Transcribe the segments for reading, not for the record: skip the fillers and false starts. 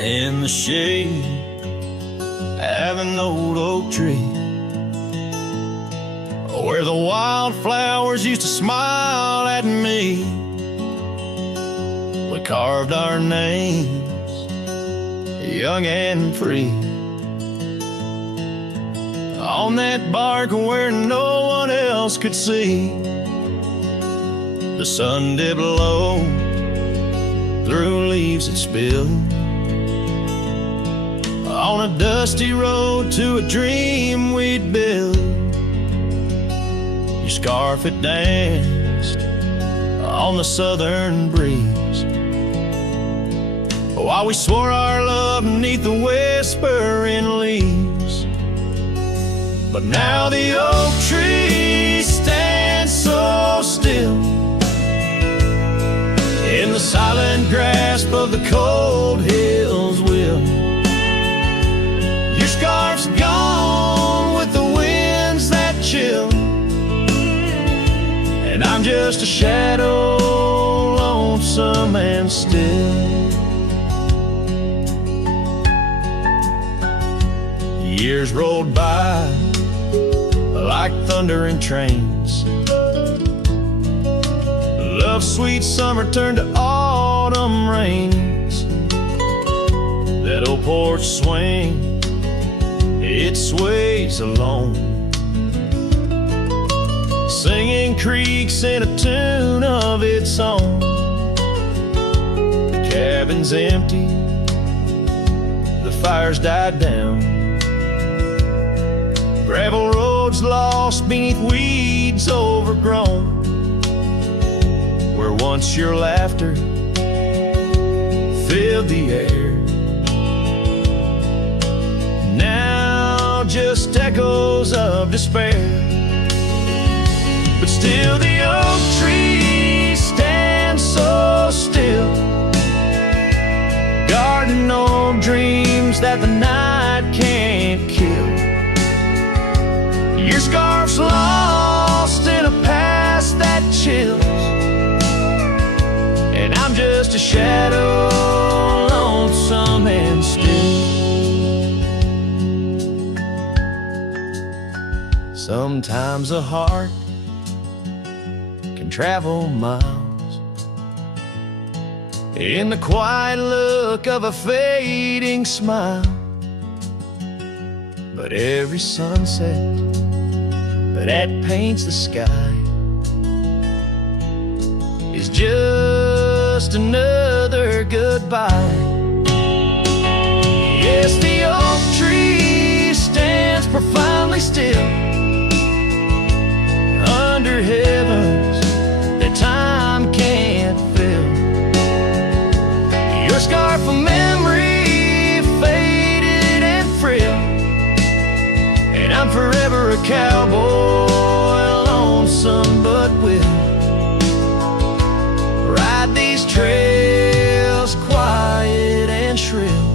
in the shade of an old oak tree, where the wildflowers used to smile at me. We carved our names, young and free, on that bark where no one else could see. The sun dipped low through leaves that spilled on a dusty road to a dream we'd built. Your scarf had danced on the southern breeze, while we swore our love beneath the whispering leaves. But now the oak tree stands so still in the silent grasp of the cold hills will. Your scarf's gone with the winds that chill, and I'm just a shadow, lonesome and still. Years rolled by like thundering trains. Love's sweet summer turned to autumn rains. That old porch swing, it sways alone, singing creeks in a tune of its own. The cabin's empty, the fire's died down. Gravel roads lost beneath weeds overgrown, where once your laughter filled the air, now just echoes of despair. But still the oak tree stands so still, guarding old dreams that the night can't kill. Your scarf's lost in a past that chills, and I'm just a shadow, lonesome and still. Sometimes a heart can travel miles in the quiet look of a fading smile, but every sunset that paints the sky is just another goodbye. Yes, the oak tree stands profoundly still under heavens that time can't fill. Your scarf of memory faded and frilled, and I'm forever a cowboy, lonesome but will ride these trails quiet and shrill,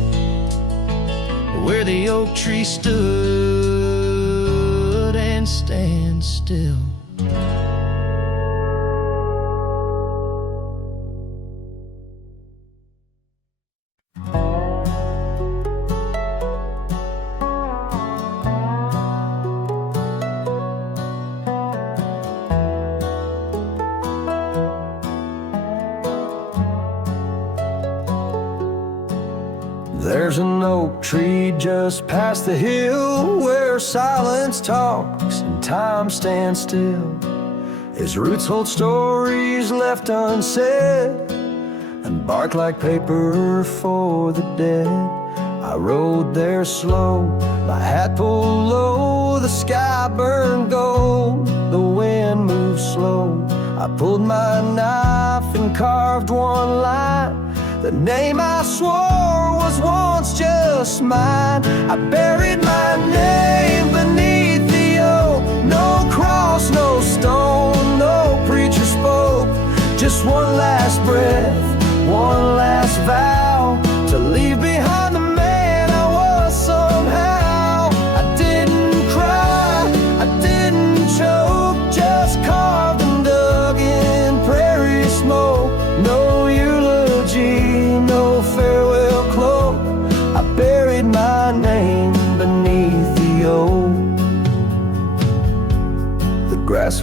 where the oak tree stood and stands still. There's an oak tree just past the hill where silence talks and time stands still. Its roots hold stories left unsaid and bark like paper for the dead. I rode there slow, my hat pulled low, the sky burned gold, the wind moved slow. I pulled my knife and carved one line, the name I swore was once just mine. I buried my name beneath the oak, no cross, no stone, no preacher spoke. Just one last breath, one last vow, to leave behind the man I was somehow. I didn't cry, I didn't choke, just carved and dug in prairie smoke. No eulogy, no farewell cloak,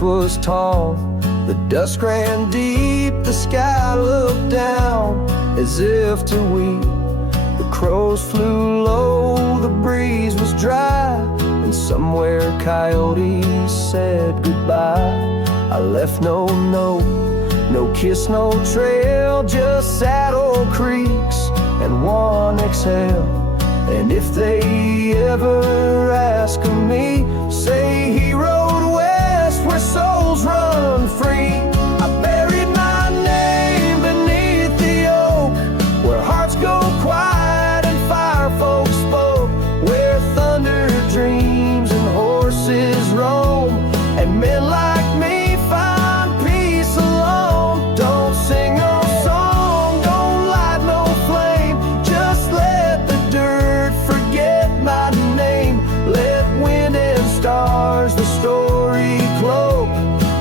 was tall. The dusk ran deep, the sky looked down as if to weep. The crows flew low, the breeze was dry, and somewhere coyotes said goodbye. I left no note, no kiss, no trail, just sad old creeks and one exhale. And if they ever ask of me, say he rode west where souls run free. I buried my name beneath the oak, where hearts go quiet and fire folks spoke, where thunder dreams and horses roam, and men like me find peace alone. Don't sing no song, don't light no flame, just let the dirt forget my name. Let wind and stars the story cloak.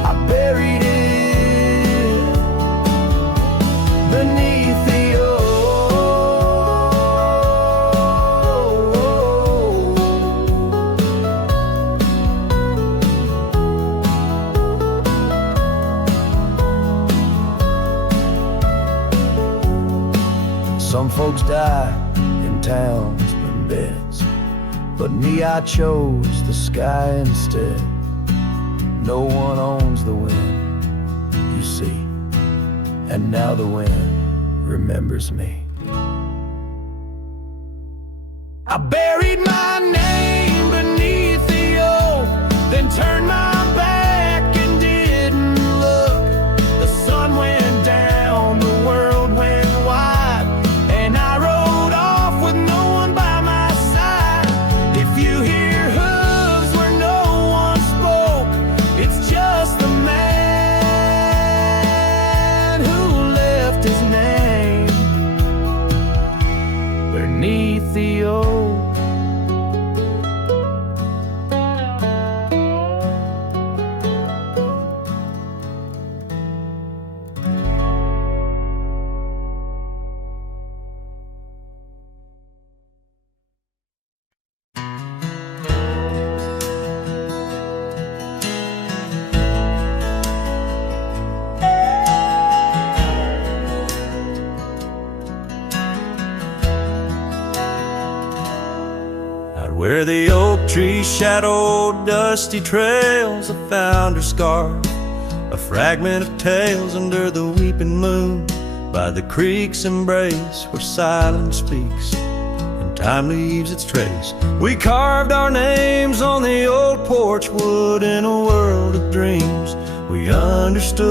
I buried it beneath the oak. Some folks die in towns and beds, but me, I chose the sky instead. No one owns the wind, you see, and now the wind remembers me. I buried my name beneath the oak, then turned my back and didn't look. The sun went down, the world went wide, and I rode off with no one by my side. If you hear hooves where no one spoke, it's just the man who left his name beneath the oak. Where the oak tree shadowed dusty trails, I found her scar, a fragment of tales under the weeping moon, by the creek's embrace where silence speaks and time leaves its trace. We carved our names on the old porch wood in a world of dreams we understood.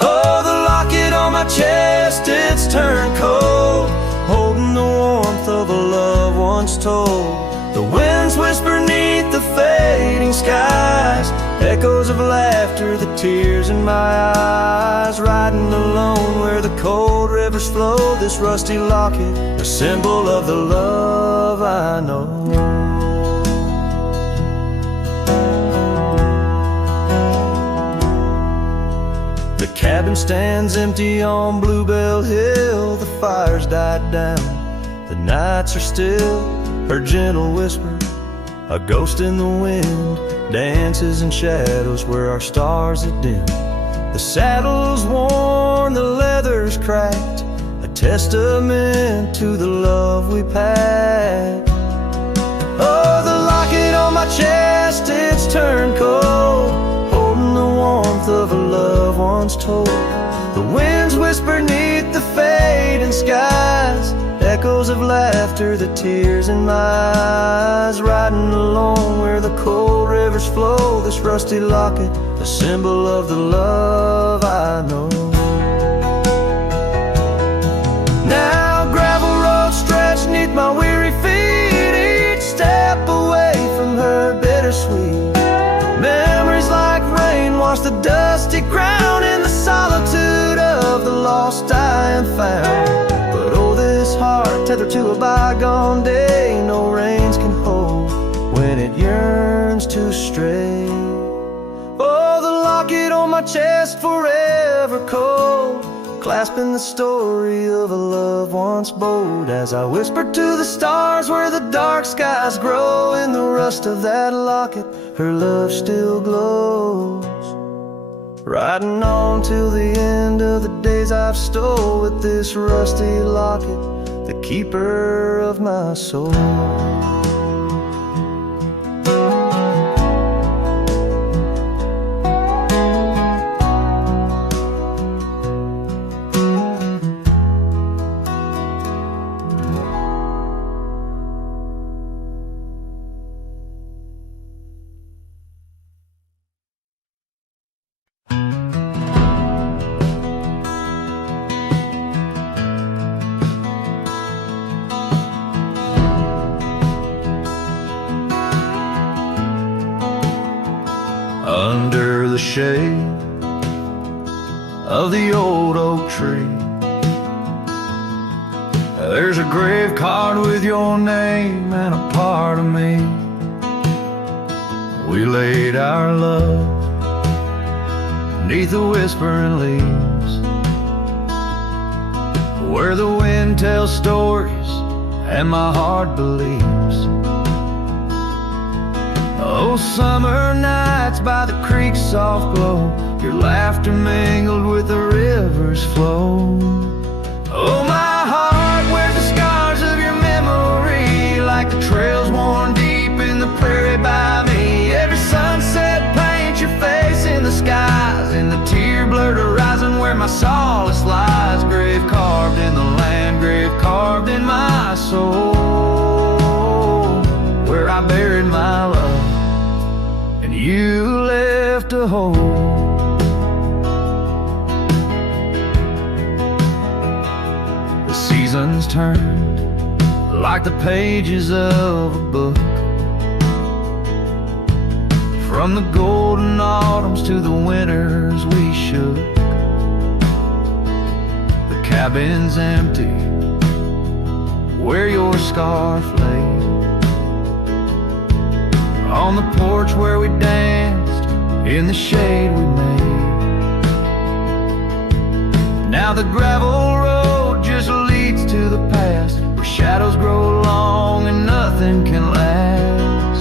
Oh, the locket on my chest, it's turned cold, holding the warmth of a love once told. The winds whisper neath the fading skies, echoes of laughter, the tears in my eyes. Riding alone where the cold rivers flow, this rusty locket, a symbol of the love I know. The cabin stands empty on Bluebell Hill, the fire's died down, the nights are still. Her gentle whisper, a ghost in the wind, dances in shadows where our stars are dim. The saddle's worn, the leather's cracked, a testament to the love we packed. Oh, the locket on my chest, it's turned cold, holding the warmth of a love once told. The winds whisper neath the fading skies, echoes of laughter, the tears in my eyes. Riding alone where the cold rivers flow, this rusty locket, a symbol of the love I know. Now gravel roads stretch neath my weary feet, each step away from her bittersweet. Memories like rain wash the dusty ground in the solitude of the lost I am found. But oh, this heart tethered to a bygone day, no reins can hold when it yearns to stray. Oh, the locket on my chest forever cold, clasping the story of a love once bold, as I whisper to the stars where the dark skies grow. In the rust of that locket, her love still glows. Riding on till the end of the days I've stole, with this rusty locket, the keeper of my soul. Under the shade of the old oak tree, there's a grave card with your name and a part of me. We laid our love beneath the whispering leaves, where the wind tells stories and my heart believes. Oh, summer nights by the creek's soft glow, your laughter mingled with the river's flow. Oh, my heart wears the scars of your memory, like the trails worn deep in the prairie by me. Every sunset paints your face in the skies, in the tear-blurred horizon where my solace lies. Grave carved in the land, grave carved in my soul, where I buried my love, you left a hole. The seasons turned like the pages of a book, from the golden autumns to the winters we shook. The cabin's empty where your scarf lay, on the porch where we danced in the shade we made. Now the gravel road just leads to the past, where shadows grow long and nothing can last.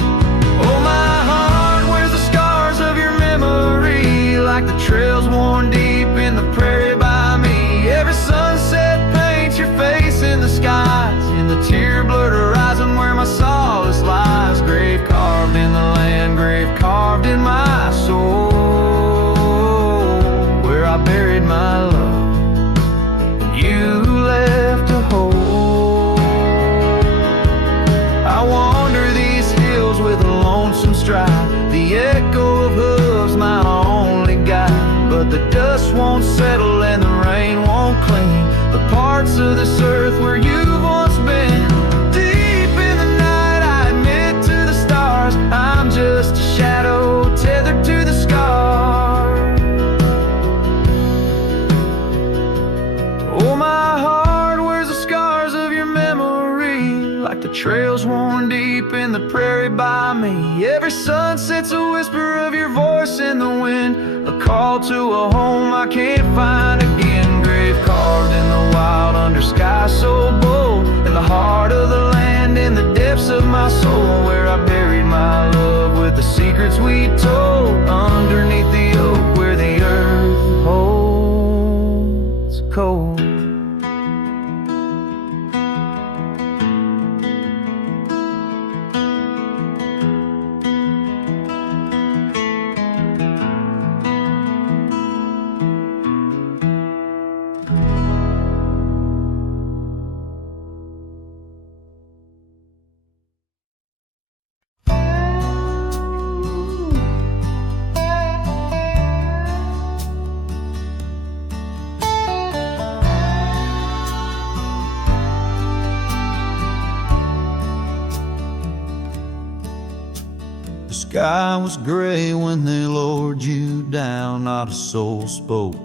Oh, my heart wears the scars of your memory, like the trails worn deep in the prairie by me. Every sunset paints your face in the skies, in the tear-blurred horizon where my solace lies. Grave carved in the land, grave carved in my soul, where I buried my love, and you left a hole. I wander these hills with a lonesome stride, the echo of hooves my only guide. But the dust won't settle and the rain won't clean the parts of this earth where you've once been. I'm just a shadow tethered to the scar. Oh, my heart wears the scars of your memory, like the trails worn deep in the prairie by me. Every sunset's a whisper of your voice in the wind, a call to a home I can't find again. Grave carved in the wild under sky so bold, in the heart of the land, in the depths of my soul, where I buried my love with the secrets we told, underneath the oak where the earth holds cold. The sky was gray when they lowered you down. Not a soul spoke,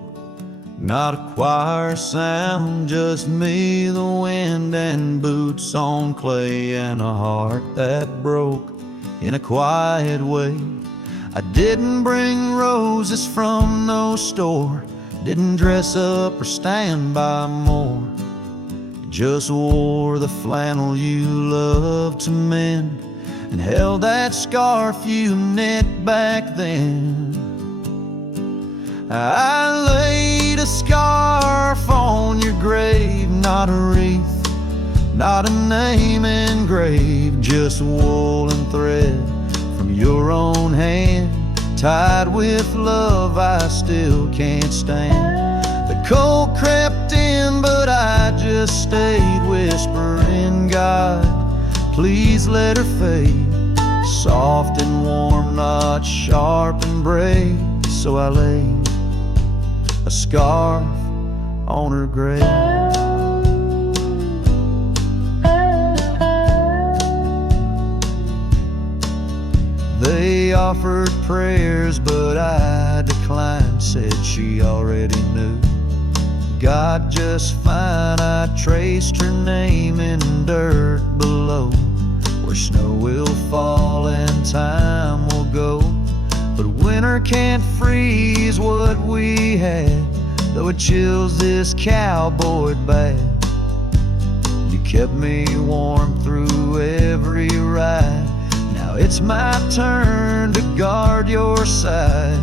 not a choir sound, just me, the wind, and boots on clay, and a heart that broke in a quiet way. I didn't bring roses from no store, Didn't dress up or stand by more, just wore the flannel you loved to mend, and held that scarf you knit back then. I laid a scarf on your grave, not a wreath, not a name engraved, just wool and thread from your own hand, tied with love I still can't stand. The cold crept in, but I just stayed, whispering, God, please let her fade. Soft and warm, not sharp and brave. So I laid a scarf on her grave. They offered prayers, but I declined, said she already knew God just fine. I traced her name in dirt below, where snow will fall and time will go. But winter can't freeze what we had, though it chills this cowboy bad. You kept me warm through every ride. Now it's my turn to guard your side.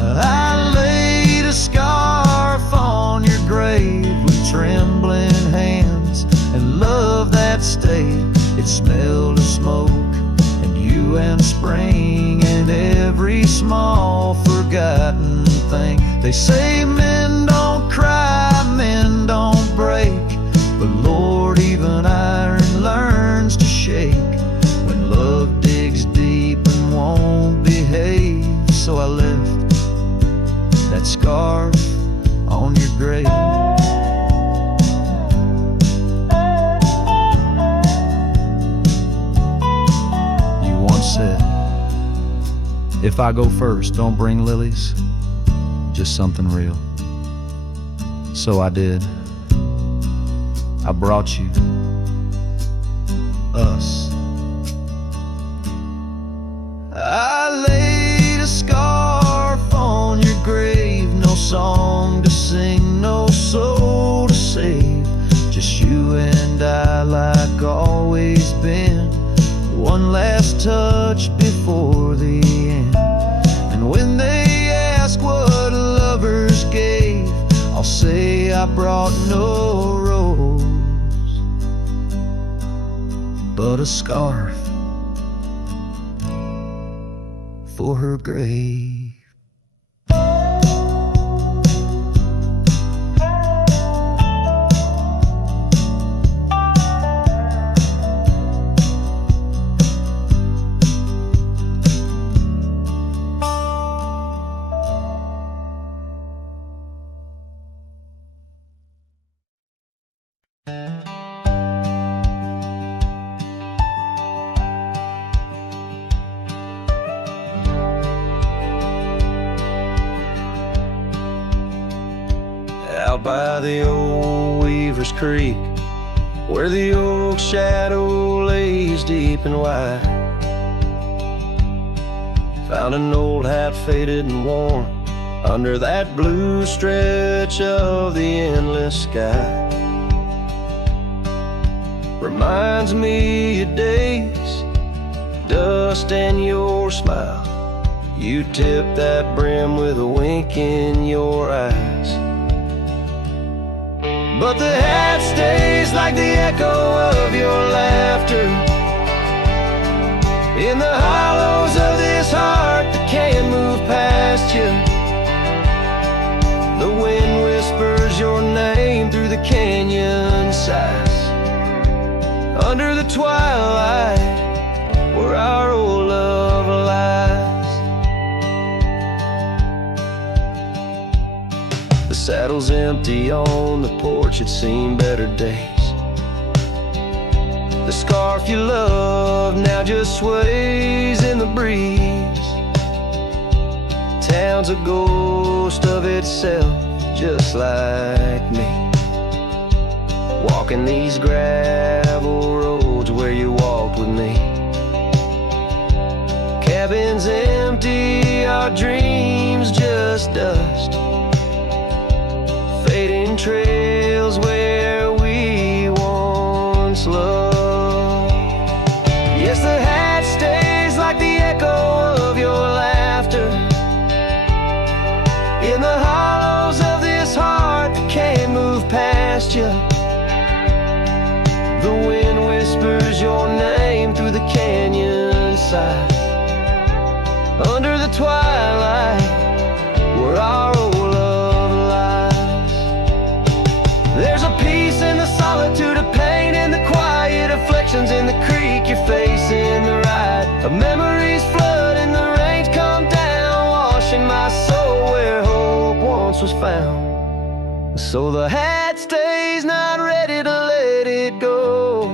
I laid a scarf on your grave with trembling hands, and love that stayed. It smelled of smoke and you and spring, and every small forgotten thing. They say men don't cry, men don't break, but Lord, even iron learns to shake when love digs deep and won't behave. So I left that scarf on your grave. You once said, if I go first, don't bring lilies, just something real. So I did. I brought you us. I laid a scarf on your grave, no song to sing, no soul to save, just you and I like always been. One last touch before the end. And when they ask what lovers gave, I'll say I brought no rose, but a scarf for her grave. Out by the old Weaver's Creek, where the oak shadow lays deep and wide, found an old hat faded and worn under that blue stretch of the endless sky. Reminds me of days, dust and your smile. You tipped that brim with a wink in your eyes. But the hat stays like the echo of your laughter in the hollows of this heart that can't move past you. The wind whispers your name through the canyon sighs, under the twilight where our old love lies. The saddle's empty on the porch, it's seen better days. The scarf you love now just sways in the breeze. Town's a ghost of itself, just like me, walking these gravel roads where you walked with me. Cabin's empty, our dreams just just dust, fading trails where we once loved. Yes, the hat stays like the echo of your laughter in the hollows of this heart that can't move past you. The wind whispers your name through the canyon side, under the twilight where our old love lies. There's a peace in the solitude of pain, in the quiet afflictions, in the creek you're facing the ride of memories flood and the rains come down, washing my soul where hope once was found. So the hat stays, not ready to let it go.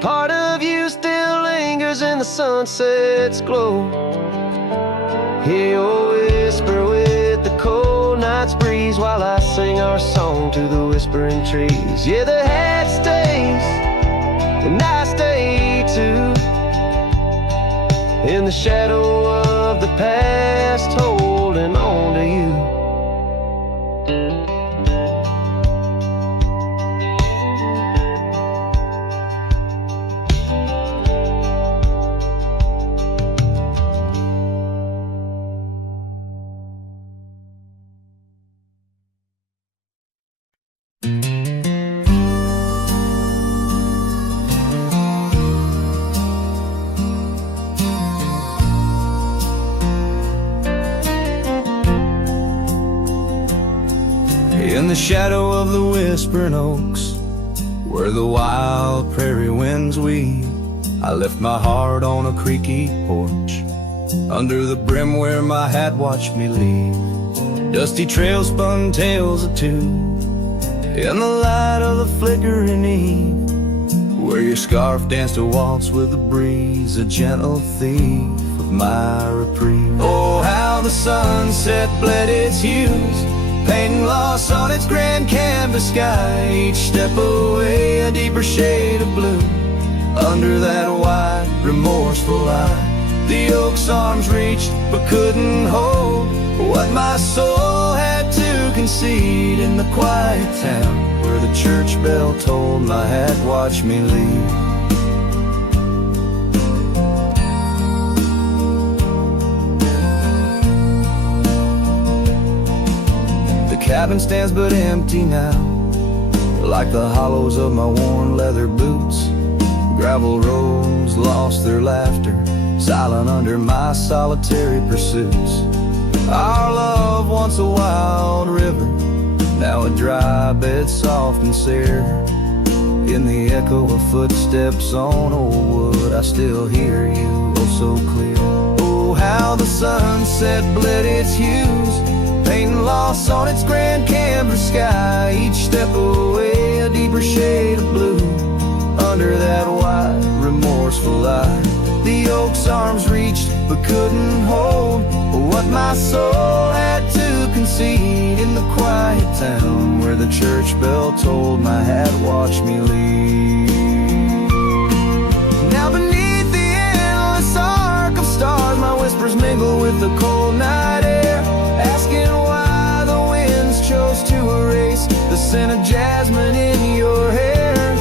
Part of you still lingers in the sunset's glow. Hear your whisper with the cold night's breeze, while I sing our song to the whispering trees. Yeah, the hat stays, and I stay too, in the shadow of the past, holding on to you. In the shadow of the whispering oaks, where the wild prairie winds weave, I left my heart on a creaky porch, under the brim where my hat watched me leave. Dusty trails spun tales of two, in the light of the flickering eve, where your scarf danced a waltz with the breeze, a gentle thief of my reprieve. Oh, how the sunset bled its hues, painting loss on its grand canvas sky. Each step away a deeper shade of blue, under that wide, remorseful eye. The oak's arms reached but couldn't hold what my soul had to concede, in the quiet town where the church bell tolled, my hat watched me leave. The cabin stands but empty now, like the hollows of my worn leather boots. Gravel roads lost their laughter, silent under my solitary pursuits. Our love, once a wild river, now a dry bed soft and sere. In the echo of footsteps on old wood, I still hear you oh so clear. Oh, how the sunset bled its hues, painting loss on its grand canvas sky. Each step away a deeper shade of blue, under that wide, remorseful eye. The oak's arms reached but couldn't hold what my soul had to concede, in the quiet town where the church bell tolled, my hat watched me leave. Now beneath the endless arc of stars, my whispers mingle with the cold night air, asking why the winds chose to erase the scent of jasmine in your hair.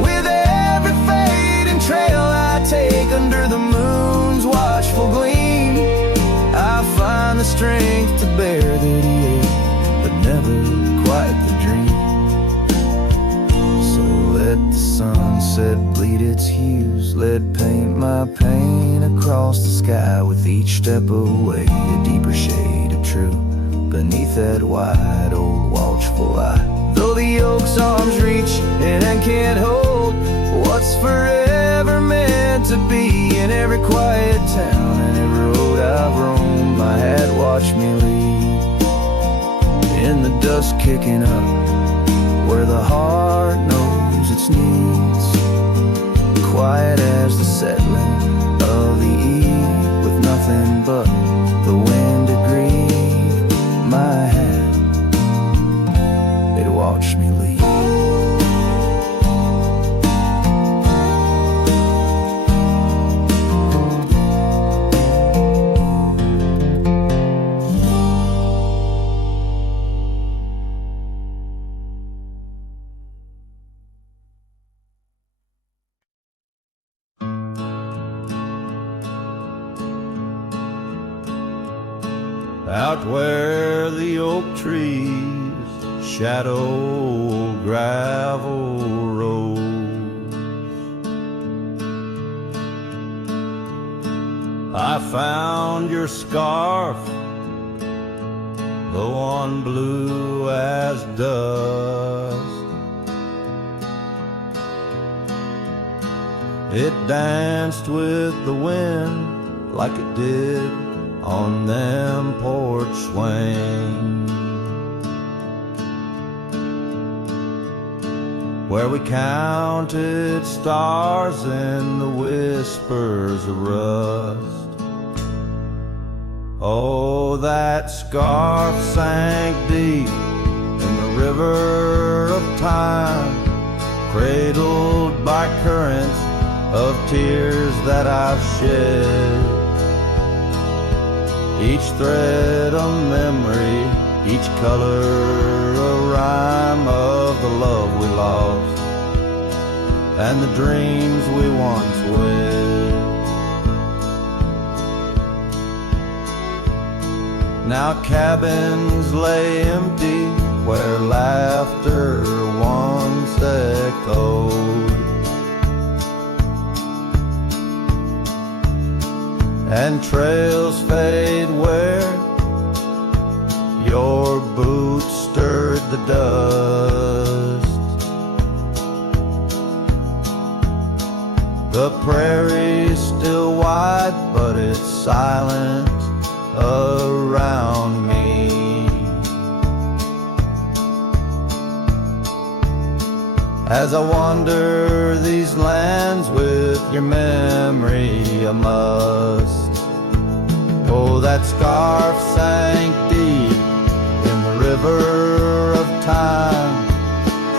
With every fading trail I take under the moon's watchful gleam, I find the strength to bear that he ate, but never quite the dream. So let the sunset bleed its hues, let paint my pain across the sky. With each step away a deeper shade of true, beneath that wide old watchful eye. Though the oak's arms reach and can't hold what's forever meant to be, in every quiet town and every road I've roamed, my hat watched me leave. In the dust kicking up, where the heart knows its needs, quiet as the settling of the eve, with nothing but the wind to grieve, my hat, it watched me leave. out where the oak trees shadow gravel roads. I found your scarf, the one blue as dust. It danced with the wind like it did on them porch swings, where we counted stars in the whispers of rust. Oh, that scarf sank deep in the river of time, cradled by currents of tears that I've shed. Each thread a memory, each color a rhyme of the love we lost and the dreams we once wed. Now cabins lay empty where laughter once echoed, and trails fade where your boots stirred the dust. The prairie's still wide, but it's silent around me. As I wander these lands with your memory, I must. Oh, that scarf sank deep in the river of time,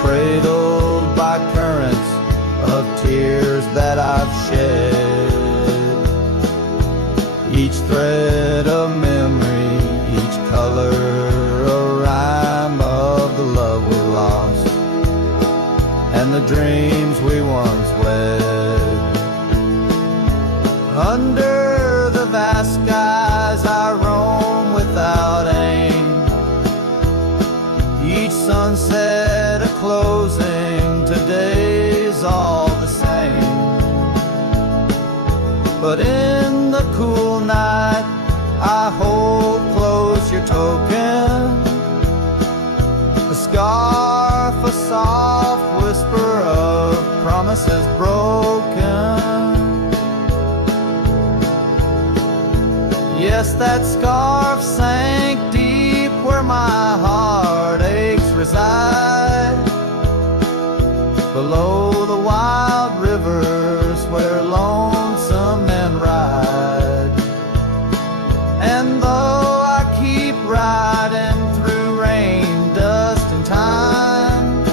cradled by currents of tears that I've shed. Each thread a memory, each color a rhyme of the love we lost and the dreams we once wed. Under the vast skies I roam without aim, each sunset a closing, today's all the same. But in the cool night I hold close your token, a scarf, a soft whisper of promises broken. Yes, that scarf sank deep where my heartaches reside, below the wild rivers where lonesome men ride. And though I keep riding through rain, dust and time,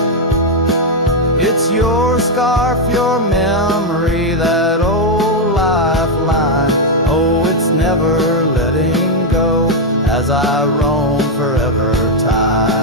it's your scarf, your memory, that old lifeline. Oh, it's never letting go as I roam forever tide.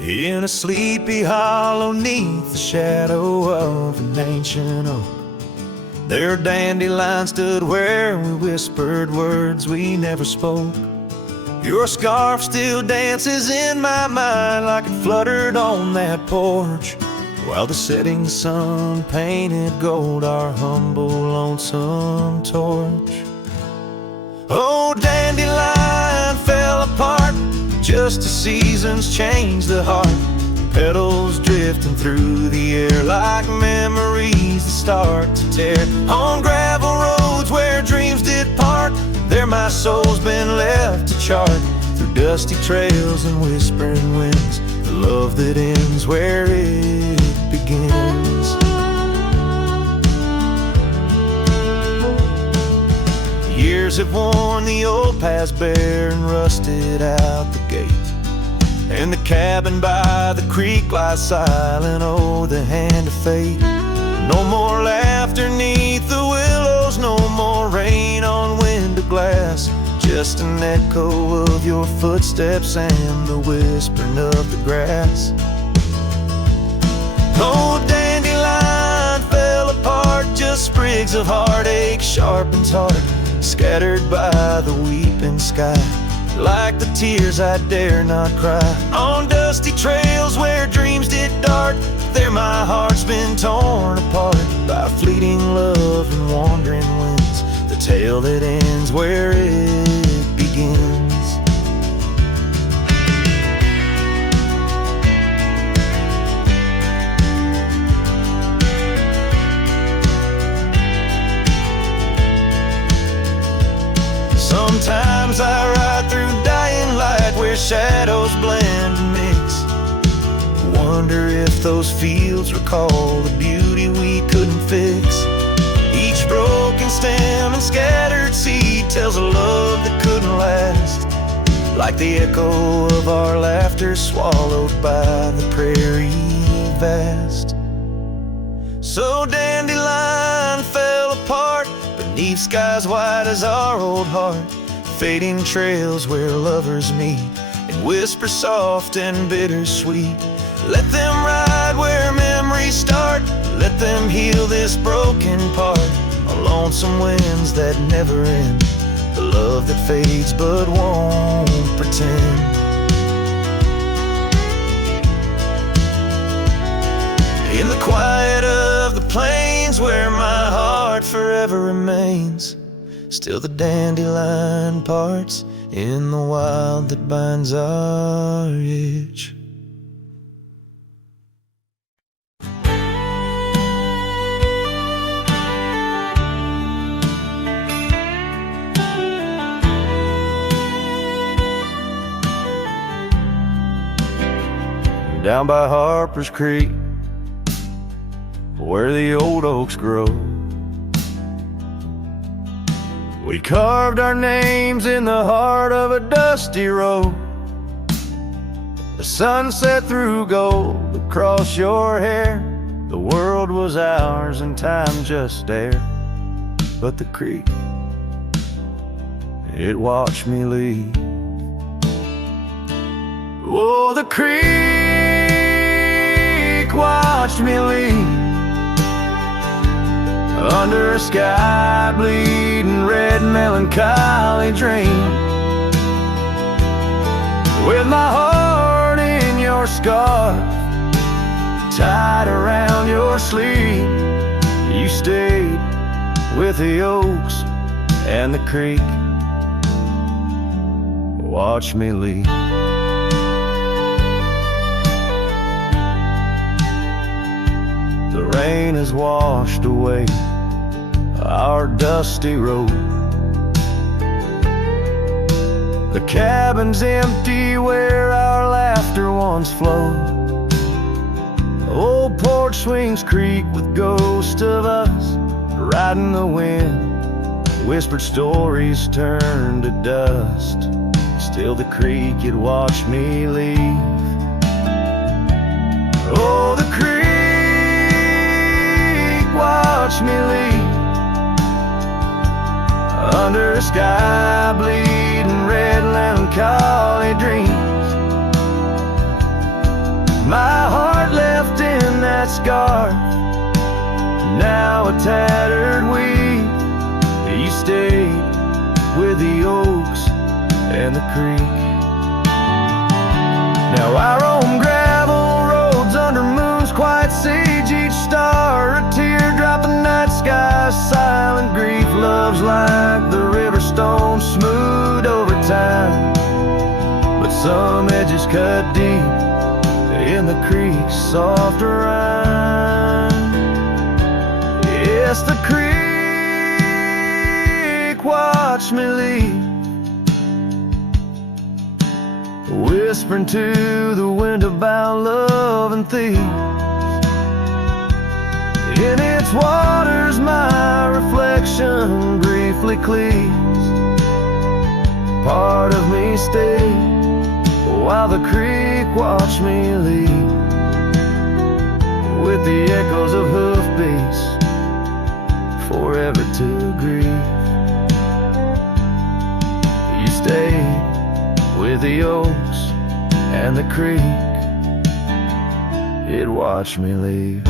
In a sleepy hollow neath the shadow of an ancient oak, there dandelions stood where we whispered words we never spoke. Your scarf still dances in my mind like it fluttered on that porch, while the setting sun painted gold our humble lonesome torch. Oh, dandelion fell apart just as seasons change the heart, petals drifting through the air like memories memories that start to tear. On gravel roads where dreams did part, there my soul's been left to chart. Through dusty trails and whispering winds, the love that ends where it begins. Years have worn the old paths bare and rusted out the gate, and the cabin by the creek lies silent, oh, the hand of fate. No more laughter neath the willows, no more rain on window glass, just an echo of your footsteps and the whispering of the grass. Oh, dandelion fell apart, just sprigs of heartache sharpened heart, scattered by the weeping sky, like the tears I dare not cry. On dusty trails where dreams did dart, there my heart's been torn apart by fleeting love and wandering winds, the tale that ends where it begins. Sometimes I ride through dying light where shadows blend and mix. Wonder if those fields recall the beauty we couldn't fix. Each broken stem and scattered seed tells a love that couldn't last, like the echo of our laughter swallowed by the prairie vast. So dandelion fell apart beneath skies white as our old heart, fading trails where lovers meet and whisper soft and bittersweet. Let them ride where memories start, let them heal this broken part, on lonesome winds that never end, the love that fades but won't pretend. In the quiet of the plains where my heart forever remains, still the dandelion parts in the wild that binds our itch. Down by Harper's Creek, where the old oaks grow, we carved our names in the heart of a dusty road. The sun set through gold across your hair. The world was ours and time just stared. But the creek, it watched me leave. Oh, the creek watched me leave, under a sky bleeding red melancholy dream, with my heart in your scarf tied around your sleeve. You stayed with the oaks and the creek. Watch me leave. The rain has washed away our dusty road. The cabin's empty where our laughter once flowed. The old porch swings creak with ghosts of us riding the wind. Whispered stories turn to dust. Still the creek, it watched me leave. Oh, the creek watched me leave, under a sky bleeding red melancholy dreams. My heart left in that scar, now a tattered weed. You stayed with the oaks and the creek. Now I roam gravel roads under moons quite siege, each star a teardrop, the night sky silent grief. Love's like the river stone, smooth over time, but some edges cut deep in the creek's soft rime. whispering to the wind about love and thieves. In its waters my reflection briefly cleaves. Part of me stayed while the creek watched me leave, with the echoes of hoofbeats forever to grieve. You stayed with the oaks and the creek, it watched me leave.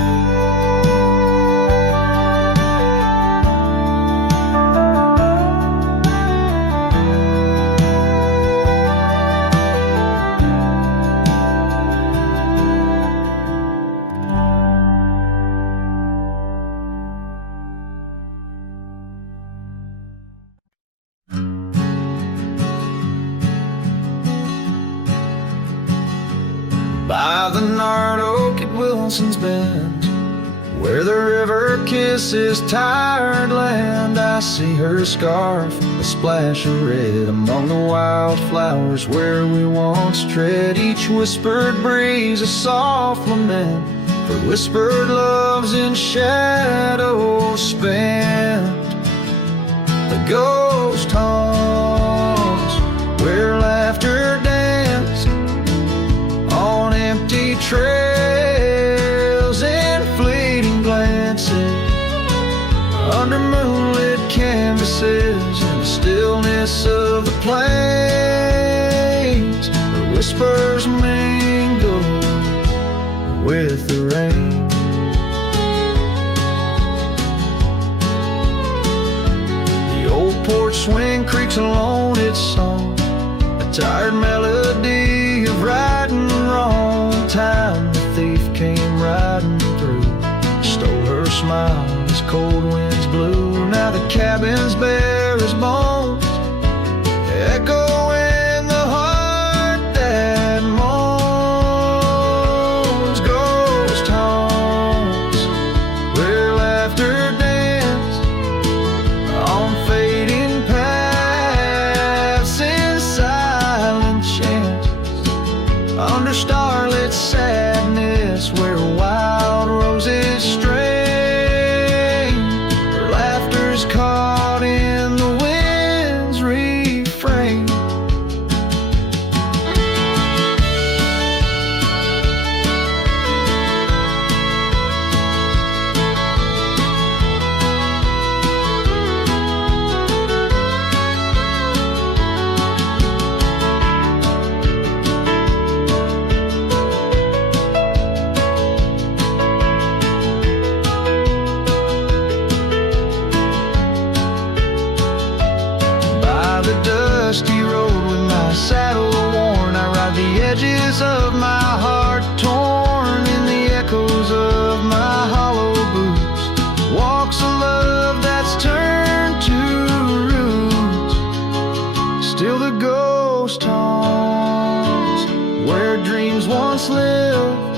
By the gnarled oak at Wilson's Bend, where the river kisses tired land, I see her scarf, a splash of red among the wildflowers where we once tread. Each whispered breeze a soft lament for whispered loves in shadows spent. The ghost haunts where laughter danced on empty trails and fleeting glances under moonlit canvases in the stillness of the plains. The whispers mingle with the rain. The old porch swing creaks alone its song, a tired melody of right and wrong. Time the thief came riding through, stole her smile as cold winds blew. Now the cabin's bare as bones, echo in the heart that moans. Ghost haunts where laughter danced on fading paths in silent chants, under starlit sadness where wild roses stray, where laughter's caught in the wind's refrain. The dusty road with my saddle worn, I ride the edges of my heart torn in the echoes of my hollow boots. Walks of love that's turned to roots. Still the ghost haunts where dreams once lived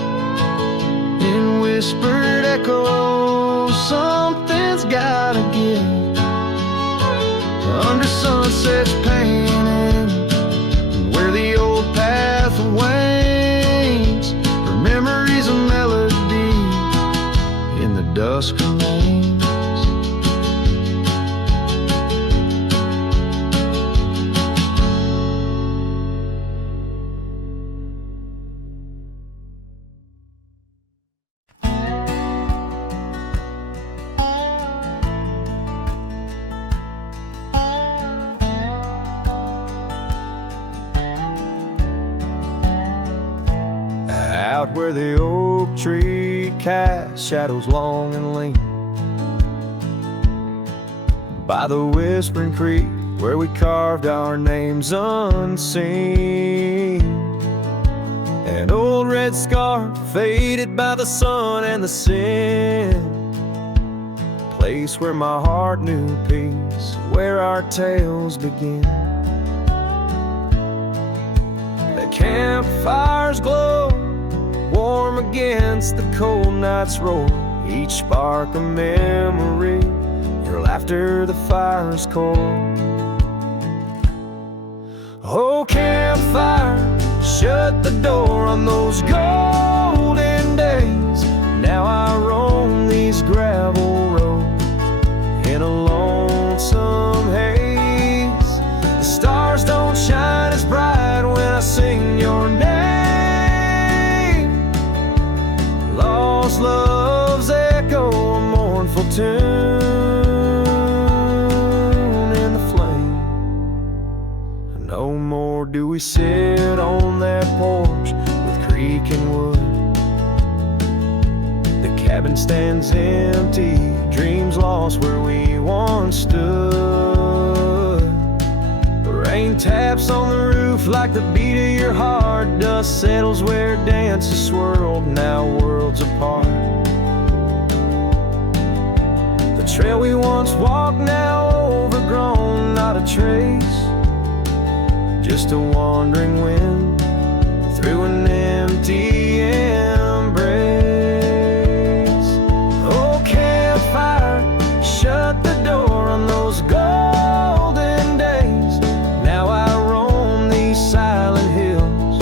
in whispered echoes. Something's gotta give under sunsets painted, where the old path wanes, her memories a melody in the dusk remains. Out where the oak tree casts shadows long and lean, by the whispering creek where we carved our names unseen. An old red scarf faded by the sun and the sin, place where my heart knew peace, where our tales begin. The campfire's glow warm against the cold night's roar, each spark a memory, your laughter the fire's core. Oh, campfire, shut the door on those golden days. Now I roam these gravel roads in a lonesome haze. The stars don't shine as bright when I sing your name. Lost love's echo, a mournful tune in the flame. No more do we sit on that porch with creaking wood. The cabin stands empty, dreams lost where we once stood. The rain taps on the roof like the beat of your heart. Dust settles where dances swirled, now worlds apart. The trail we once walked, now overgrown, not a trace, just a wandering wind through an empty embrace. Oh, campfire, shut the door on those golden days. Now I roam these silent hills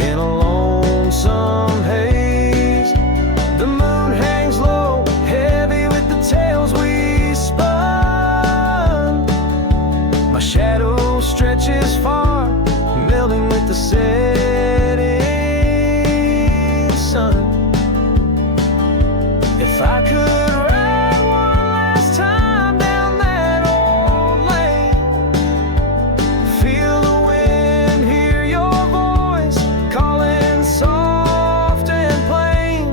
in a lonesome haze. The moon hangs low, heavy with the tales we spun. My shadow stretches far, melting with the setting sun. If I could ride one last time down that old lane, feel the wind, hear your voice calling soft and plain.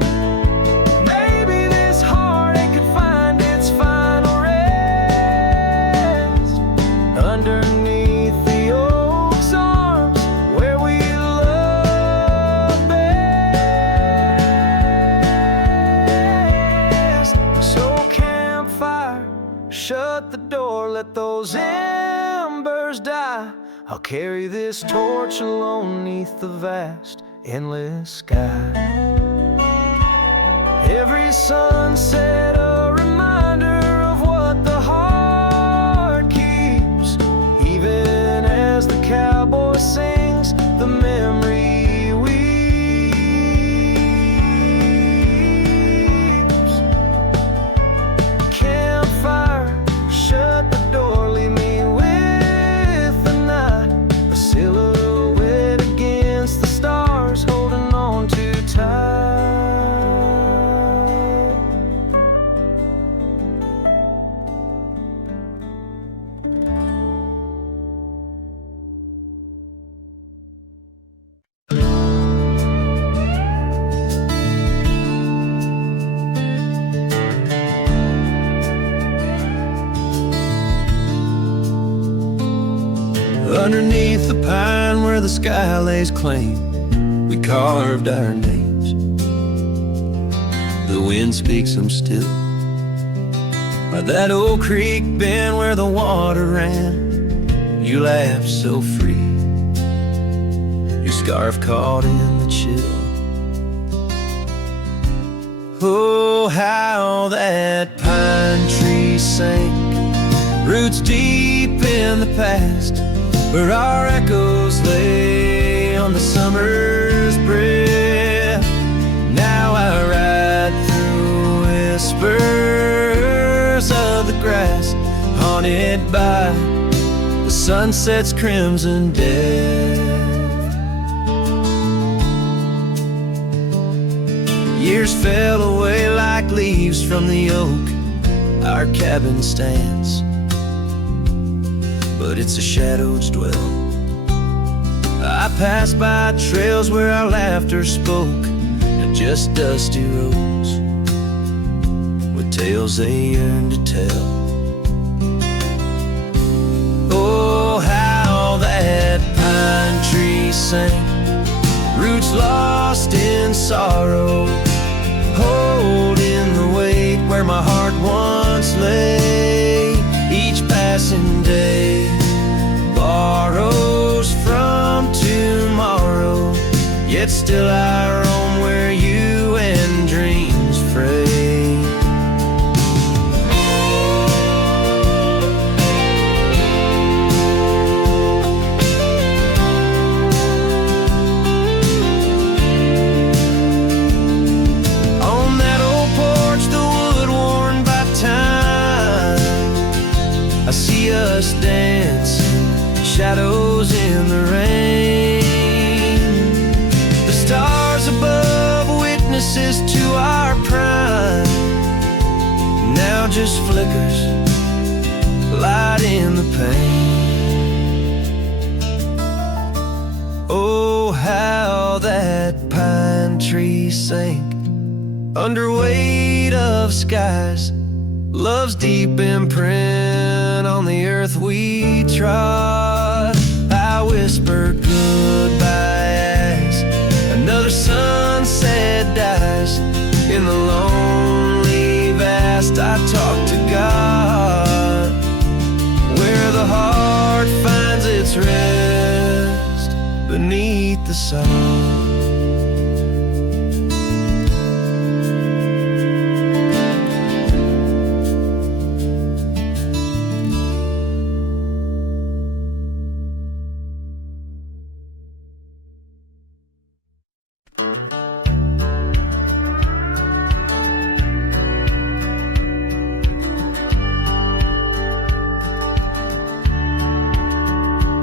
Maybe this heartache could find its final rest underneath the oak's arms where we love best. So campfire, shut the door, let those embers die. I'll carry this torch alone neath the vast, endless sky. Every sunset a reminder of what the heart keeps. Even as the cowboy sings, the memory weeps. Campfire, shut the door, leave me with the night. A silhouette against the stars, holding on too tight. Underneath the pine where the sky lays claim, we carved our names. The wind speaks them still. By that old creek bend where the water ran, you laughed so free, your scarf caught in the chill. Oh, how that pine tree sank, roots deep in the past, where our echoes lay on the summer's breath. Now I ride through whispers of the grass, haunted by the sunset's crimson death. Years fell away like leaves from the oak our cabin stands, but it's a shadow's dwell. I passed by trails where our laughter spoke, and just dusty roads with tales they yearn to tell. Oh, how that pine tree sang, roots lost in sorrow, holding the weight where my heart once lay. Each passing day borrows from tomorrow, yet still I roam where you and dreams fray. shadows in the rain. The stars above, witnesses to our prime, now just flickers, light in the pain. Oh, how that pine tree sank under weight of skies, love's deep imprint on the earth we trod. I whisper goodbye as another sunset dies. In the lonely vast I talk to God, where the heart finds its rest beneath the sun.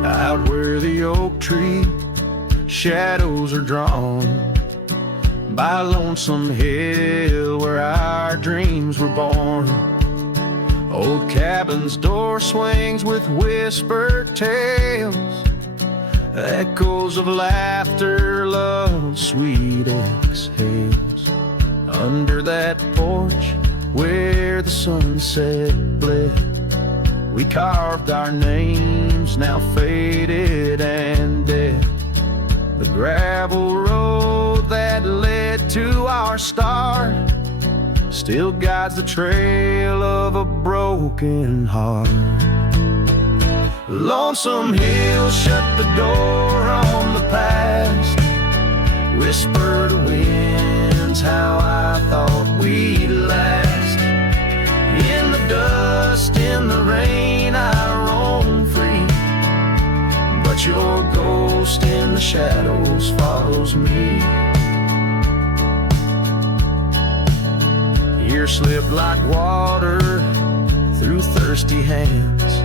Out where the oak tree shadows are drawn by a lonesome hill where our dreams were born. Old cabin's door swings with whispered tales, echoes of laughter, love, sweet exhales. Under that porch where the sunset bled, we carved our names, now faded and dead. The gravel road that led to our start still guides the trail of a broken heart. Lonesome Hill shut the door on the past, whispered winds how I thought we'd last. In the dust, in the rain, I roam free, but your ghost in the shadows follows me. Years slip like water through thirsty hands,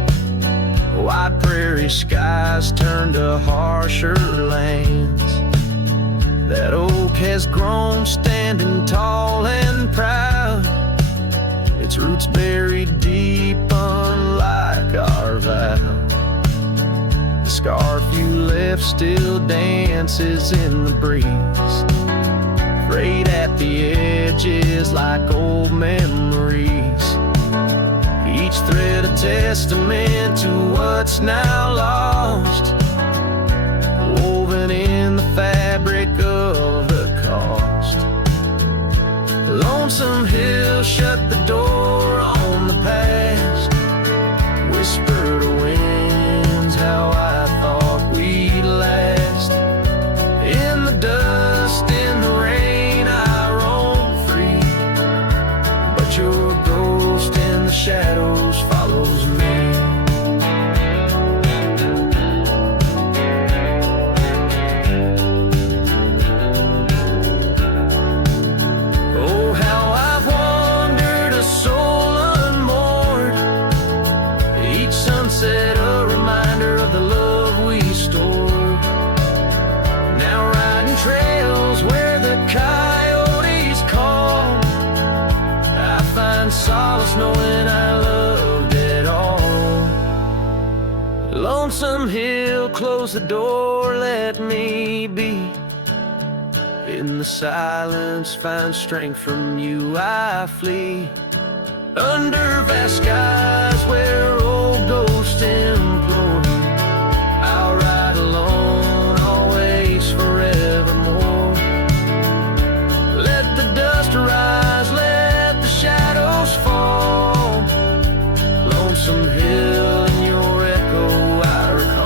wide prairie skies turn to harsher lands. That oak has grown standing tall and proud, its roots buried deep unlike our vow. The scarf you left still dances in the breeze, frayed at the edges like old memories, each thread a testament to what's now lost, woven in the fabric of the cost. Lonesome Hill shut the door on the past, whispered to winds how I thought we'd last. In the dust, in the rain, I roam free, but your ghost in the shadows follows me. A reminder of the love we stored. Now riding trails where the coyotes call, I find solace knowing I loved it all. Lonesome Hill, close the door, let me be. In the silence, find strength from you, I flee. Under vast skies where old ghosts implore, I'll ride alone, always, forevermore. Let the dust rise, let the shadows fall. Lonesome Hill and your echo I recall.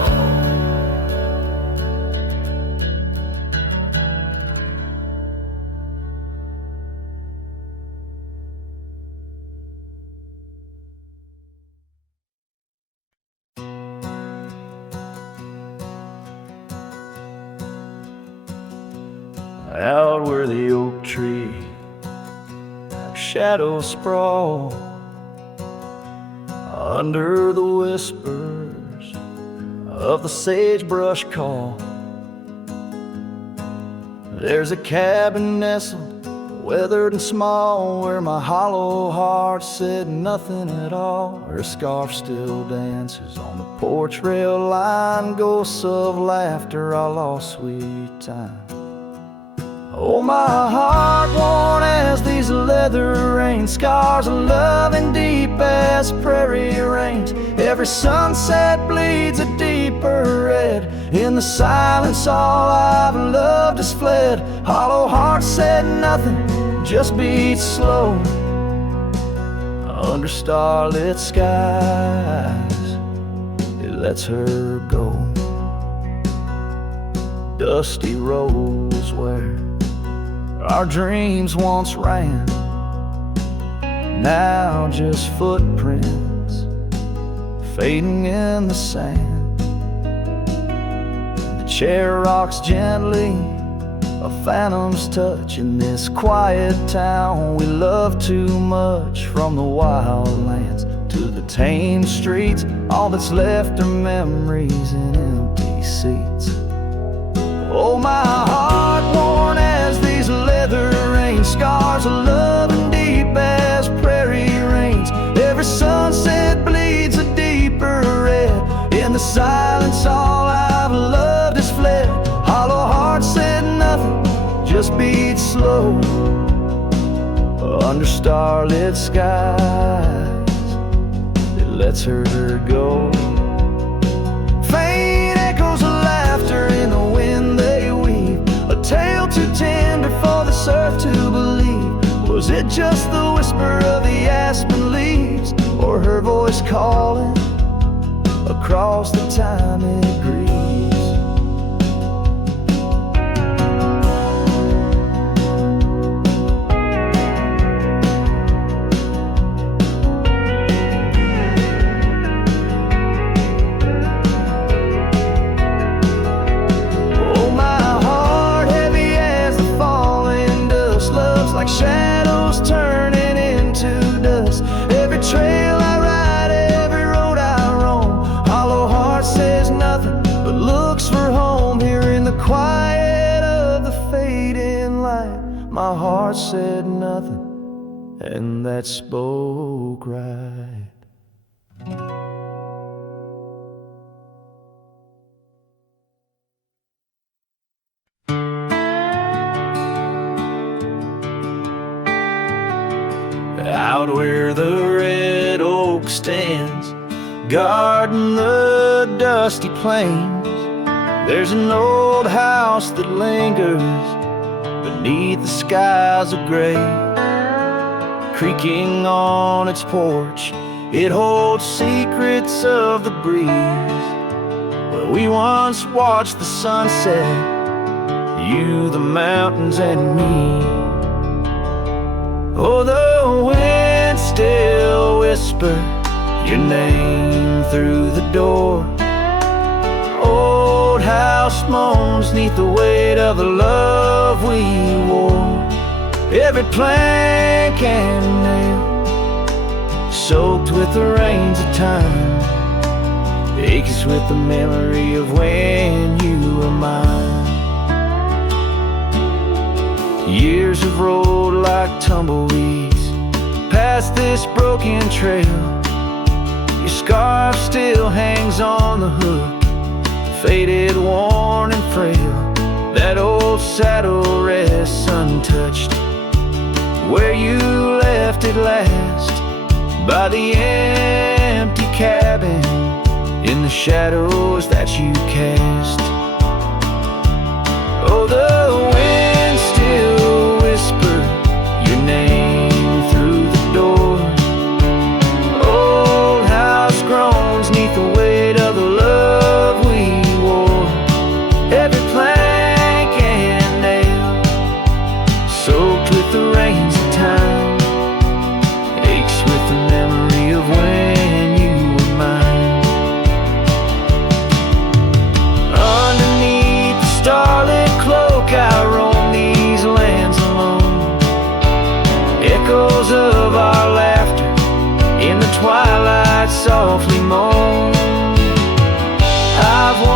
Out where the oak tree shadows sprawl, under the whispers of the sagebrush call. There's a cabin nestled, weathered and small, where my hollow heart said nothing at all, where a scarf still dances on the porch rail line, ghosts of laughter, all lost sweet time. Oh, my heart worn as these leather rain scars of loving deep as prairie rains. Every sunset bleeds a deeper red. In the silence all I've loved has fled. Hollow heart said nothing, just beats slow under starlit skies. It lets her go. Dusty roads where our dreams once ran, now just footprints fading in the sand. The chair rocks gently, a phantom's touch in this quiet town we love too much. From the wild lands to the tame streets, all that's left are memories in empty seats. Oh, my heart worn as these leather rain scars of loving deep as prairie rains. Every sunset bleeds a deeper red. In the silence all I've loved has fled. Hollow heart said nothing, just beats slow under starlit skies. It lets her go. Faint echoes of laughter in the wind they weave, a tale too tender for this earth to believe. Was it just the whisper of the aspen leaves, or her voice calling across the time it grieves? Shadows turning into dust. Every trail I ride, every road I roam, hollow heart says nothing but looks for home. Here in the quiet of the fading light, my heart said nothing, and that spoke right. Out where the red oak stands, guarding the dusty plains, there's an old house that lingers beneath the skies of gray. Creaking on its porch, it holds secrets of the breeze, where we once watched the sunset, you, the mountains, and me. Oh, the wind still whispers your name through the door. Old house moans neath the weight of the love we wore. Every plank and nail soaked with the rains of time, aches with the memory of when you were mine. Years have rolled like tumbleweeds past this broken trail. Your scarf still hangs on the hook, faded, worn, and frail. That old saddle rests untouched where you left it last, by the empty cabin in the shadows that you cast. Oh, the wind still whispers your name through the door. Old house groans neath the weight of the love we wore. Every plank and nail soaked with the rains of time, aches with the memory of when you were mine. Underneath the starlit cloak I roam these lands alone. Echoes of our laughter in the twilight softly moan. I've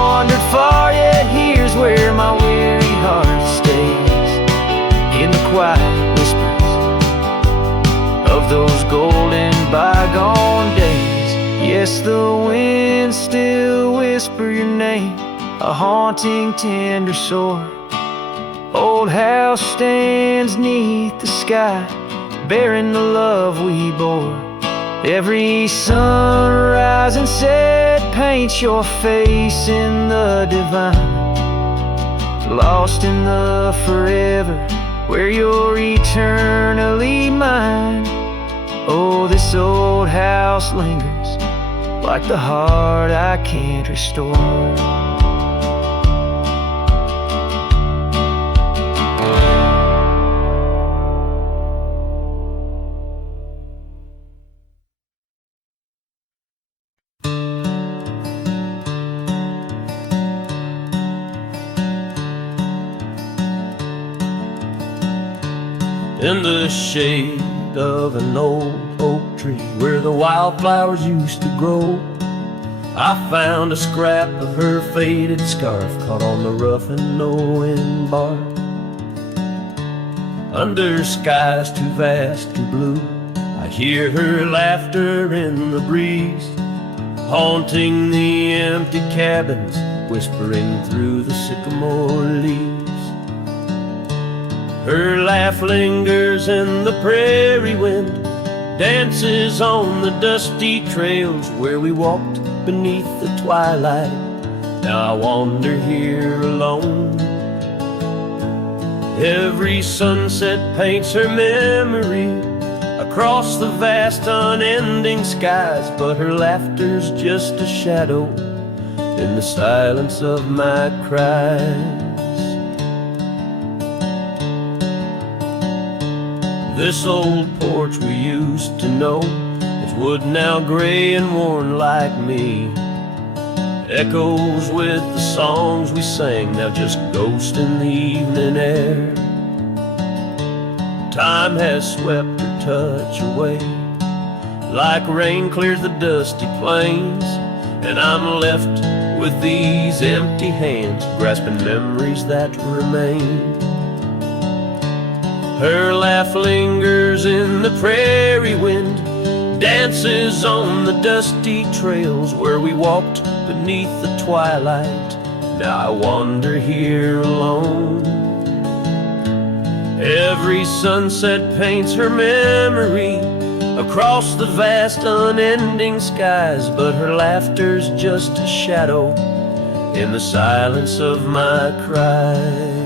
those golden bygone days. Yes, the winds still whisper your name, a haunting tender sore. Old house stands 'neath the sky, bearing the love we bore. Every sunrise and set paints your face in the divine, lost in the forever where you're eternally mine. Oh, this old house lingers like the heart I can't restore. In the shade of an old oak tree where the wildflowers used to grow, I found a scrap of her faded scarf caught on the rough and knowing bark. Under skies too vast, too blue, I hear her laughter in the breeze, haunting the empty cabins, whispering through the sycamore leaves. Her laugh lingers in the prairie wind, dances on the dusty trails where we walked beneath the twilight. Now I wander here alone. Every sunset paints her memory across the vast unending skies, but her laughter's just a shadow in the silence of my cries. This old porch we used to know is wood now gray and worn like me. Echoes with the songs we sang, now just ghosts in the evening air. Time has swept her touch away, like rain clears the dusty plains, and I'm left with these empty hands, grasping memories that remain. Her laugh lingers in the prairie wind, dances on the dusty trails where we walked beneath the twilight. Now I wander here alone. Every sunset paints her memory across the vast unending skies, but her laughter's just a shadow in the silence of my cries.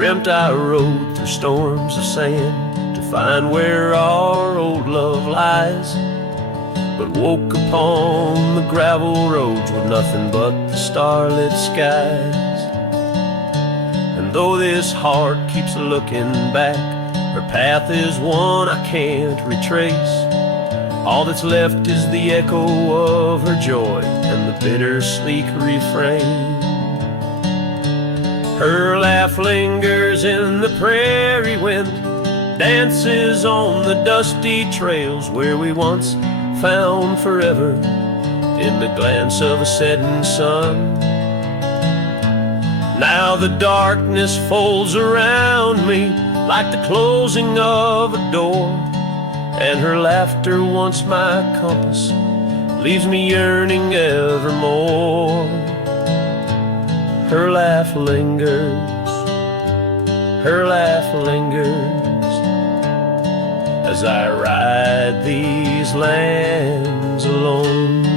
Dreamt I rode through storms of sand to find where our old love lies, but woke upon the gravel roads with nothing but the starlit skies. And though this heart keeps looking back, her path is one I can't retrace. All that's left is the echo of her joy and the bitter sleek refrain. Her laugh lingers in the prairie wind, dances on the dusty trails where we once found forever in the glance of a setting sun. Now the darkness folds around me like the closing of a door, and her laughter, once my compass, leaves me yearning evermore. Her laugh lingers, her laugh lingers, as I ride these lands alone.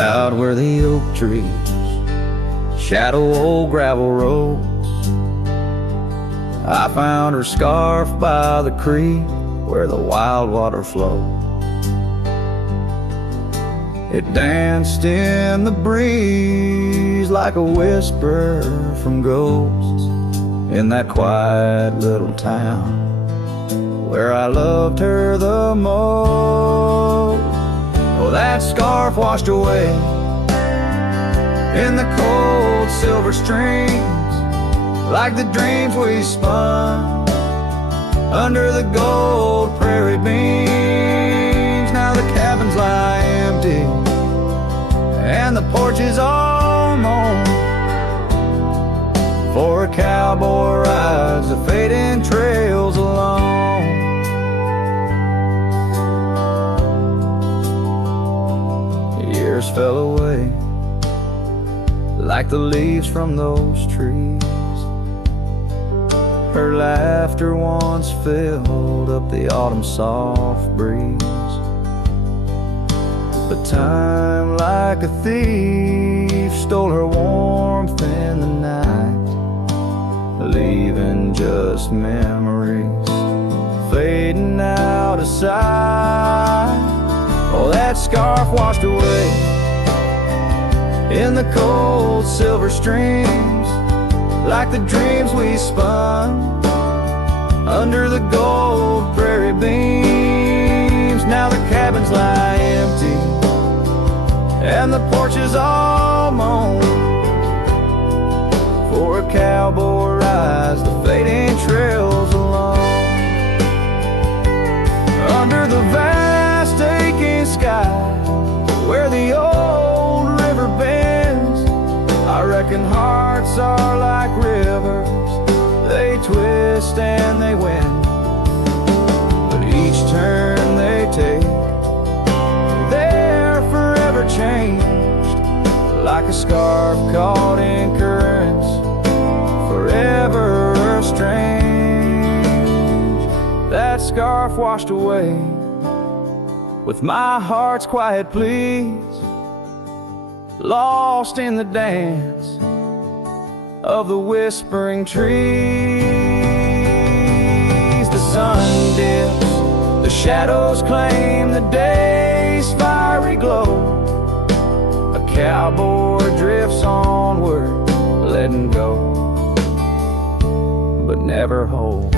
Out where the oak trees shadow old gravel roads, I found her scarf by the creek where the wild water flowed. It danced in the breeze like a whisper from ghosts in that quiet little town where I loved her the most. Oh, that scarf washed away in the cold silver streams like the dreams we spun under the gold prairie beams. Now the cabins lie empty and the porch is all mown, for a cowboy rides the fading trails alone. Years fell away like the leaves from those trees. Her laughter once filled up the autumn soft breeze. But time, like a thief, stole her warmth in the night, leaving just memories fading out of sight. Oh, that scarf washed away in the cold silver streams like the dreams we spun under the gold prairie beams. Now the cabins lie empty and the porch is all mown, for a cowboy rides the fading trails alone. Under the vast aching sky where the old river bends, I reckon hearts are like rivers, they twist and they win, but each turn they take, they're forever changed, like a scarf caught in currents, forever estranged. That scarf washed away with my heart's quiet pleas, lost in the dance of the whispering trees. The sun dips, the shadows claim the day's fiery glow. A cowboy drifts onward, letting go, but never whole.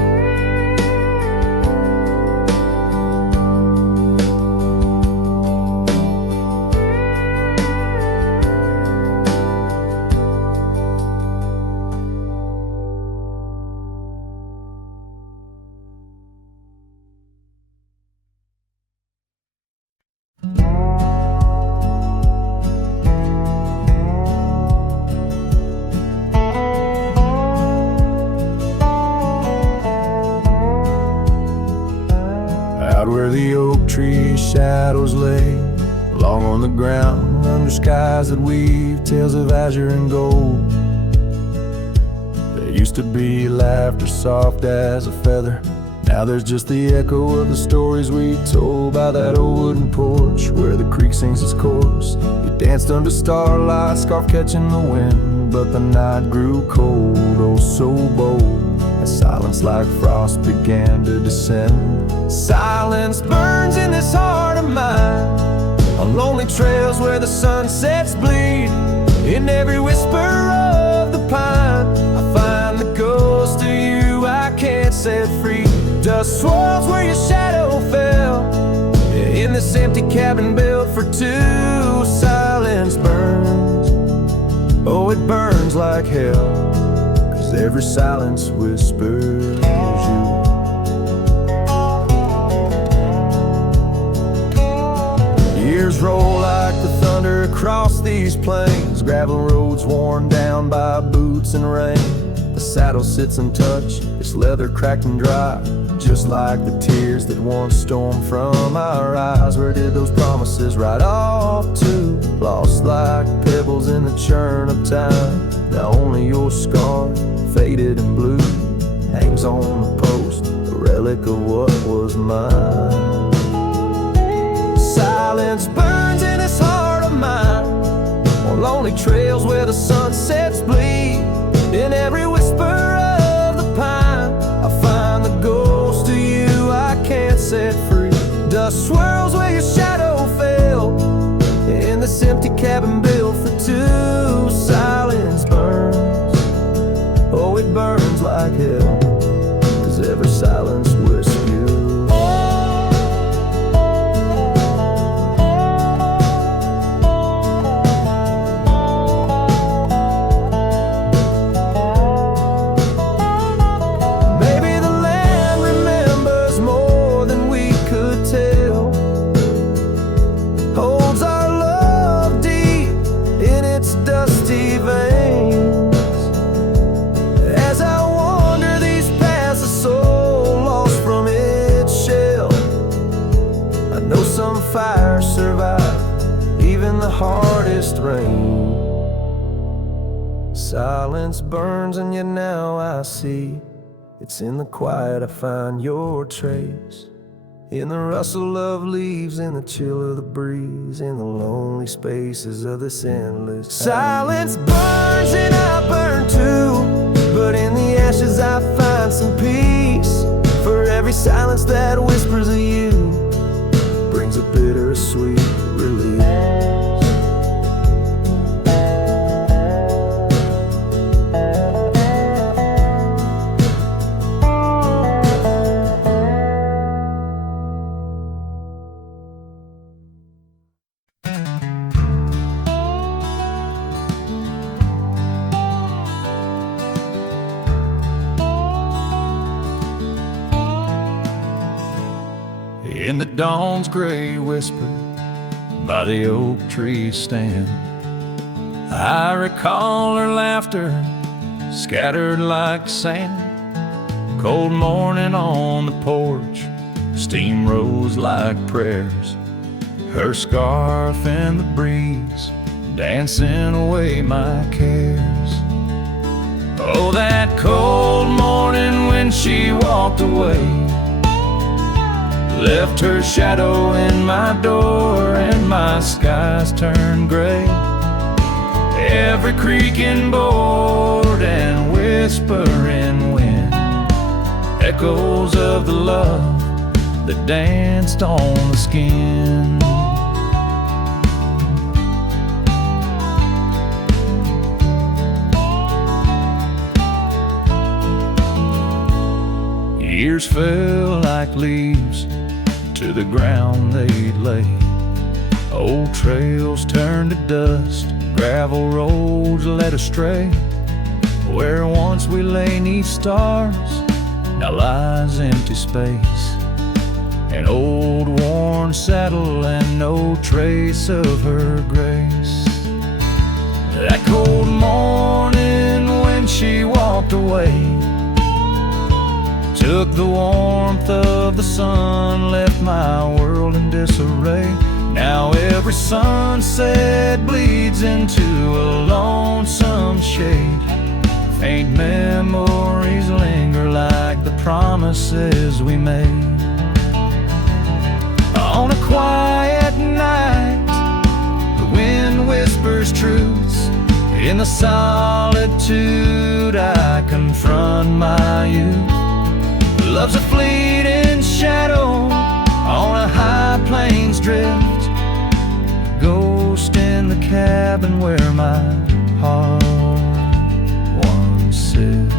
Out where the oak tree shadows lay, long on the ground, under skies that weave tales of azure and gold. There used to be laughter soft as a feather, now there's just the echo of the stories we told by that old wooden porch where the creek sings its chorus. You danced under starlight, scarf catching the wind, but the night grew cold, oh so bold, and silence like frost began to descend. Silence burns in this heart of mine, on lonely trails where the sunsets bleed. In every whisper of the pine, I find the ghost of you I can't set free. Dust swirls where your shadow fell, in this empty cabin built for two. Silence burns, oh it burns like hell, 'cause every silence whispers you. Years roll like the thunder across these plains, gravel roads worn down by boots and rain. The saddle sits untouched, its leather cracked and dry, just like the tears that once stormed from our eyes. Where did those promises ride off to? Lost like pebbles in the churn of time. Now only your scar, faded and blue, hangs on the post, a relic of what was mine. Silence burns in this heart of mine, on lonely trails where the sunsets bleed. In every whisper of the pine, I find the ghost of you I can't some fires survive even the hardest rain. Silence burns and yet now I see it's in the quiet I find your trace. In the rustle of leaves, in the chill of the breeze, in the lonely spaces of this endless silence burns and I burn too, but in the ashes I find some peace. For every silence that whispers of you brings a bittersweet release. In the dawn's gray whisper by the oak tree stand, I recall her laughter scattered like sand. Cold morning on the porch, steam rose like prayers, her scarf in the breeze dancing away my cares. Oh, that cold morning when she walked away, left her shadow in my door and my skies turned gray. Every creaking board and whispering wind, echoes of the love that danced on the skin. Years fell like leaves to the ground they'd lay. Old trails turned to dust, gravel roads led astray. Where once we lay 'neath stars, now lies empty space. An old worn saddle and no trace of her grace. That cold morning when she walked away, took the warmth of the sun, left my world in disarray. Now every sunset bleeds into a lonesome shade. Faint memories linger like the promises we made. On a quiet night, the wind whispers truths. In the solitude I confront my youth. Love's a fleeting shadow on a high plains drift, ghost in the cabin where my heart once sit.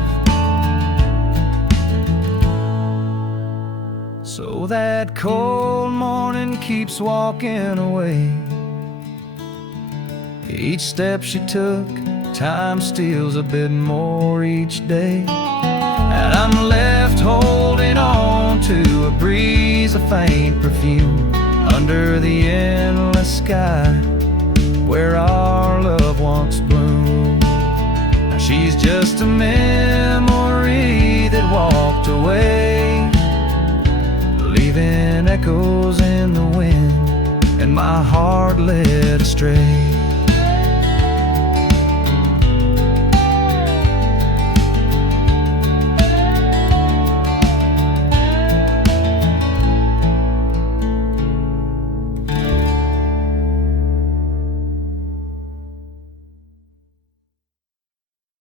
So that cold morning keeps walking away. Each step she took, time steals a bit more each day. And I'm left holding on to a breeze, a faint perfume, under the endless sky where our love once bloomed. Now she's just a memory that walked away, leaving echoes in the wind and my heart led astray.